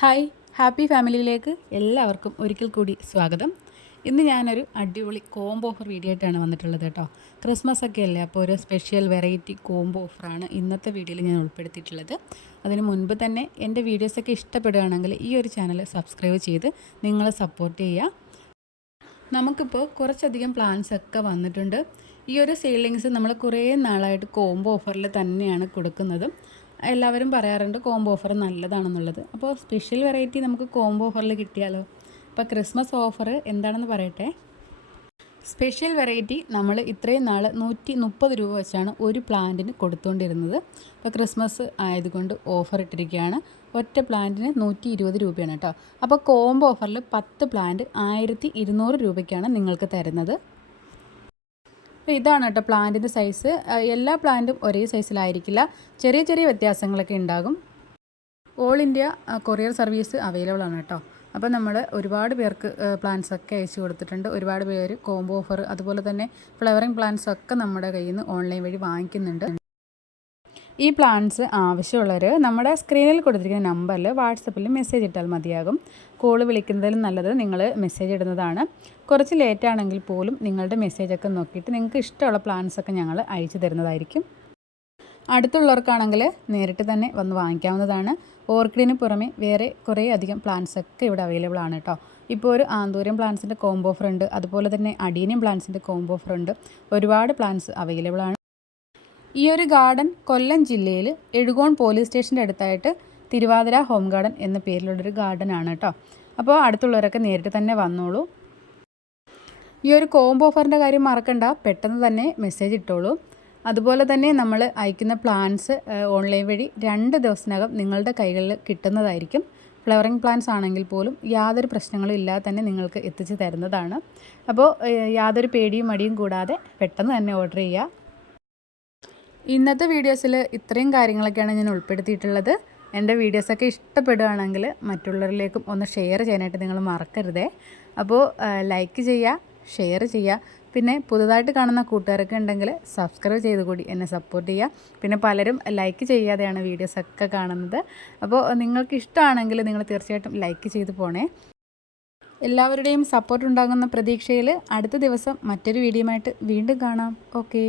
Hi happy ഫാമിലിയിലേക്ക് എല്ലാവർക്കും ഒരിക്കൽ കൂടി സ്വാഗതം. ഇന്ന് ഞാനൊരു അടിപൊളി കോംബോ ഓഫർ വീഡിയോ ആയിട്ടാണ് വന്നിട്ടുള്ളത് കേട്ടോ. ക്രിസ്മസ് ഒക്കെ അല്ലേ, അപ്പോൾ ഒരു സ്പെഷ്യൽ വെറൈറ്റി കോംബോ ഓഫറാണ് ഇന്നത്തെ വീഡിയോയിൽ ഞാൻ ഉൾപ്പെടുത്തിയിട്ടുള്ളത്. അതിന് മുൻപ് തന്നെ എൻ്റെ വീഡിയോസൊക്കെ ഇഷ്ടപ്പെടുകയാണെങ്കിൽ ഈ ഒരു ചാനൽ സബ്സ്ക്രൈബ് ചെയ്ത് നിങ്ങളെ സപ്പോർട്ട് ചെയ്യുക. നമുക്കിപ്പോൾ കുറച്ചധികം പ്ലാൻസ് ഒക്കെ വന്നിട്ടുണ്ട്. ഈ ഒരു സെയിലിങ്സ് നമ്മൾ കുറേ നാളായിട്ട് കോംബോ ഓഫറിൽ തന്നെയാണ് കൊടുക്കുന്നത്. എല്ലാവരും പറയാറുണ്ട് കോംബോ ഓഫർ നല്ലതാണെന്നുള്ളത്. അപ്പോൾ സ്പെഷ്യൽ വെറൈറ്റി നമുക്ക് കോംബോ ഓഫറിൽ കിട്ടിയാലോ. അപ്പോൾ ക്രിസ്മസ് ഓഫർ എന്താണെന്ന് പറയട്ടെ. സ്പെഷ്യൽ വെറൈറ്റി നമ്മൾ ഇത്രയും നാൾ 130 രൂപ വെച്ചാണ് ഒരു പ്ലാന്റിന് കൊടുത്തുകൊണ്ടിരുന്നത്. ഇപ്പോൾ ക്രിസ്മസ് ആയതുകൊണ്ട് ഓഫർ ഇട്ടിരിക്കുകയാണ്. ഒറ്റ പ്ലാന്റിന് 120 രൂപയാണ് കേട്ടോ. അപ്പോൾ കോംബോ ഓഫറിൽ 10 പ്ലാന്റ് 1200 രൂപയ്ക്കാണ് നിങ്ങൾക്ക് തരുന്നത്. അപ്പോൾ ഇതാണ് കേട്ടോ പ്ലാന്റിൻ്റെ സൈസ്. എല്ലാ പ്ലാന്റും ഒരേ സൈസിലായിരിക്കില്ല, ചെറിയ ചെറിയ വ്യത്യാസങ്ങളൊക്കെ ഉണ്ടാകും. All India courier service available ആണ് കേട്ടോ. അപ്പോൾ നമ്മൾ ഒരുപാട് പേർക്ക് പ്ലാൻസ് ഒക്കെ അയച്ചു കൊടുത്തിട്ടുണ്ട്. ഒരുപാട് പേര് കോംബോ ഓഫർ അതുപോലെ തന്നെ ഫ്ലവറിങ് പ്ലാൻസ് ഒക്കെ നമ്മുടെ കയ്യിൽ നിന്ന് ഓൺലൈൻ വഴി വാങ്ങിക്കുന്നുണ്ട്. ഈ പ്ലാൻസ് ആവശ്യമുള്ളവർ നമ്മുടെ സ്ക്രീനിൽ കൊടുത്തിരിക്കുന്ന നമ്പറിൽ വാട്സപ്പിൽ മെസ്സേജ് ഇട്ടാൽ മതിയാകും. കോൾ വിളിക്കുന്നതിലും നല്ലത് നിങ്ങൾ മെസ്സേജ് ഇടുന്നതാണ്. കുറച്ച് ലേറ്റ് ആണെങ്കിൽ പോലും നിങ്ങളുടെ മെസ്സേജൊക്കെ നോക്കിയിട്ട് നിങ്ങൾക്ക് ഇഷ്ടമുള്ള പ്ലാൻസൊക്കെ ഞങ്ങൾ അയച്ചു തരുന്നതായിരിക്കും. അടുത്തുള്ളവർക്കാണെങ്കിൽ നേരിട്ട് തന്നെ വന്ന് വാങ്ങിക്കാവുന്നതാണ്. ഓർക്കിഡിന് പുറമെ വേറെ കുറേ അധികം പ്ലാൻസൊക്കെ ഇവിടെ അവൈലബിൾ ആണ് കേട്ടോ. ഇപ്പോൾ ഒരു ആന്തൂര്യം പ്ലാൻസിൻ്റെ കോംബോ ഓഫർ ഉണ്ട്, അതുപോലെ തന്നെ അഡീനിയം പ്ലാൻസിൻ്റെ കോംബോ ഓഫർ ഉണ്ട്. ഒരുപാട് പ്ലാൻസ് അവൈലബിൾ ആണ്. ഈ ഒരു ഗാർഡൻ കൊല്ലം ജില്ലയിൽ എഴുകോൺ പോലീസ് സ്റ്റേഷൻ്റെ അടുത്തായിട്ട് തിരുവാതിര ഹോം ഗാർഡൻ എന്ന പേരിലുള്ളൊരു ഗാർഡൻ ആണ് കേട്ടോ. അപ്പോൾ അടുത്തുള്ളവരൊക്കെ നേരിട്ട് തന്നെ വന്നോളൂ. ഈ ഒരു കോംബോ ഓഫറിൻ്റെ കാര്യം മറക്കണ്ട, പെട്ടെന്ന് തന്നെ മെസ്സേജ് ഇട്ടോളൂ. അതുപോലെ തന്നെ നമ്മൾ അയക്കുന്ന പ്ലാൻസ് ഓൺലൈൻ വഴി 2 ദിവസത്തിനകം നിങ്ങളുടെ കൈകളിൽ കിട്ടുന്നതായിരിക്കും. ഫ്ലവറിങ് പ്ലാൻസ് ആണെങ്കിൽ പോലും യാതൊരു പ്രശ്നങ്ങളും ഇല്ലാതെ തന്നെ നിങ്ങൾക്ക് എത്തിച്ച് തരുന്നതാണ്. അപ്പോൾ യാതൊരു പേടിയും മടിയും കൂടാതെ പെട്ടെന്ന് തന്നെ ഓർഡർ ചെയ്യുക. ഇന്നത്തെ വീഡിയോസിൽ ഇത്രയും കാര്യങ്ങളൊക്കെയാണ് ഞാൻ ഉൾപ്പെടുത്തിയിട്ടുള്ളത്. എൻ്റെ വീഡിയോസൊക്കെ ഇഷ്ടപ്പെടുകയാണെങ്കിൽ മറ്റുള്ളവരിലേക്കും ഒന്ന് ഷെയർ ചെയ്യാനായിട്ട് നിങ്ങൾ മറക്കരുതേ. അപ്പോൾ ലൈക്ക് ചെയ്യുക, ഷെയർ ചെയ്യുക. പിന്നെ പുതുതായിട്ട് കാണുന്ന കൂട്ടുകാരൊക്കെ ഉണ്ടെങ്കിൽ സബ്സ്ക്രൈബ് ചെയ്ത് കൂടി എന്നെ സപ്പോർട്ട് ചെയ്യുക. പിന്നെ പലരും ലൈക്ക് ചെയ്യാതെയാണ് വീഡിയോസൊക്കെ കാണുന്നത്. അപ്പോൾ നിങ്ങൾക്ക് ഇഷ്ടമാണെങ്കിൽ നിങ്ങൾ തീർച്ചയായിട്ടും ലൈക്ക് ചെയ്ത് പോണേ. എല്ലാവരുടെയും സപ്പോർട്ട് ഉണ്ടാകുന്ന പ്രതീക്ഷയിൽ അടുത്ത ദിവസം മറ്റൊരു വീഡിയോയുമായിട്ട് വീണ്ടും കാണാം. ഓക്കേ.